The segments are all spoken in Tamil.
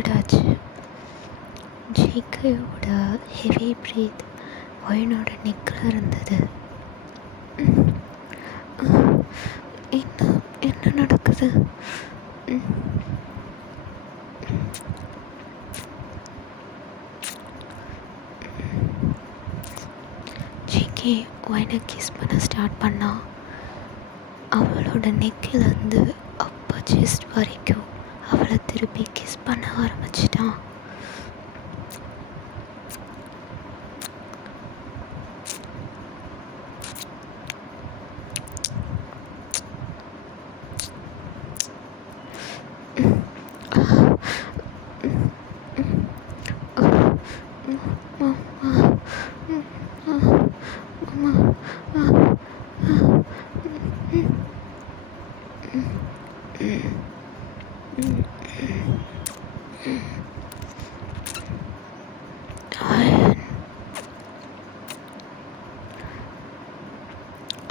ஸ்டார்ட் ஆச்சு. ஜேகேயோட ஹெவி ப்ரீத் ஒயனோட நெக்கில் இருந்தது. என்ன நடக்குது? ஜேகே ஒயனை கிஸ் பண்ண ஸ்டார்ட் பண்ணா. அவளோட நெக்கிலேருந்து அப்போ செஸ்ட் வரைக்கும் அவளை திருப்பி கிஸ் பண்ண ஆரம்பிச்சிட்டான்.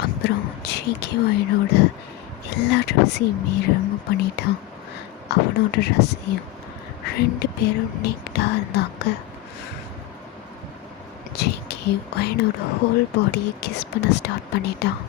அப்புறம் ஜேகே ஒயனோட எல்லா ட்ரெஸ்ஸையுமே ரிமூவ் பண்ணிட்டான். அவனோட ட்ரெஸ்ஸையும் 2 பேரும் நெக்டாக இருந்தாங்க. ஜேகே ஒயனோட ஹோல் பாடியை கிஸ் பண்ண ஸ்டார்ட் பண்ணிட்டான்.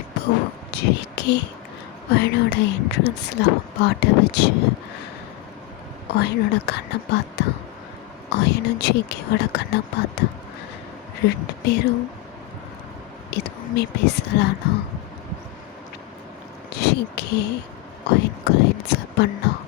இப்போ ஜேகே ஒயனோட என்ட்ரன்ஸில் அவன் பாட்டை வச்சு ஒயனோட கண்ணை பார்த்தான். ஒயனும் ஜேகேவோட கண்ணை பார்த்தான். 2 பேரும் எதுவுமே பேசலானா ஜேகே ஒயன்குள்ள இன்சல்ட் பண்ணான்.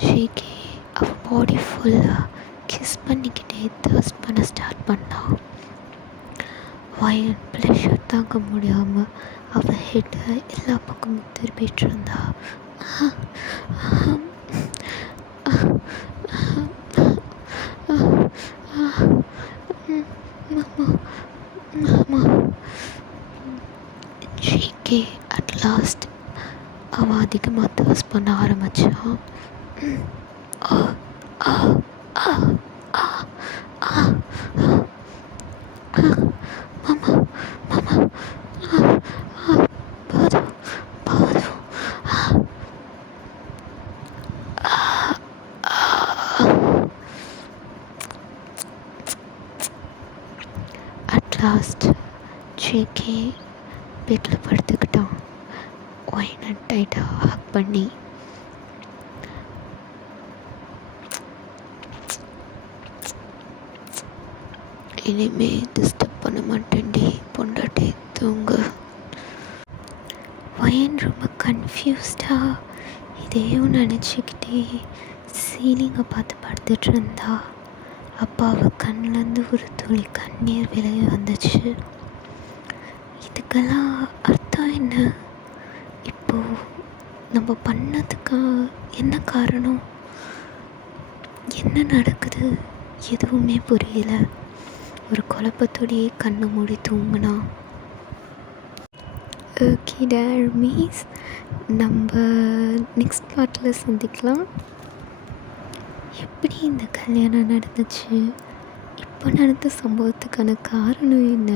ஜேகே அவள் பாடி ஃபுல்லாக கிஸ் பண்ணிக்கிட்டே தர்ஸ்ட் பண்ண ஸ்டார்ட் பண்ணான். ஒயன் ப்ளஷர் தாங்க முடியாமல் அவள் ஹெட்டை எல்லா பக்கமும் திருப்பிட்டு இருந்தா. ஜேகே அட் லாஸ்ட் அவன் அதிகமாக தர்ஸ்ட் பண்ண ஆரம்பிச்சான். அட் லாஸ்ட் ஜேகே பெட்டில் படுத்துக்கிட்டான். ஒயனை டைட்டாக ஹக் பண்ணி இனிமே டிஸ்டர்ப் பண்ண மாட்டேன்டி பொண்டாட்டி தூங்கு. ஒயன் ரொம்ப கன்ஃபியூஸ்டாக இதையும் நினச்சிக்கிட்டே சீலிங்கை பார்த்து படுத்துட்டு இருந்தா. அப்போ அவள் கண்ணிலேருந்து ஒரு துளி கண்ணீர் விலகி வந்துச்சு. இதுக்கெல்லாம் அர்த்தம் என்ன? இப்போது நம்ம பண்ணதுக்கு என்ன காரணம்? என்ன நடக்குது? எதுவுமே புரியல. ஒரு குழப்பத்தோடையே கண்ணை மூடி தூங்கினா. ஓகே டார்மீஸ், நம்ம நெக்ஸ்ட் பார்ட்டில் சந்திக்கலாம். எப்படி இந்த கல்யாணம் நடந்துச்சு? இப்போ நடந்த சம்பவத்துக்கான காரணம் என்ன?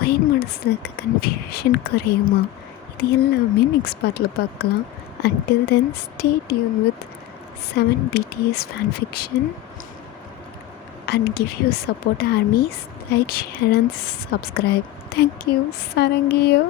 ஒயன் மனசில் இருக்க கன்ஃபியூஷன் குறையுமா? இது எல்லாமே நெக்ஸ்ட் பார்ட்டில் பார்க்கலாம். Until then, stay tuned with 7 BTS fanfiction and give your support armies. Like, share and subscribe. Thank you. Sarangiyo.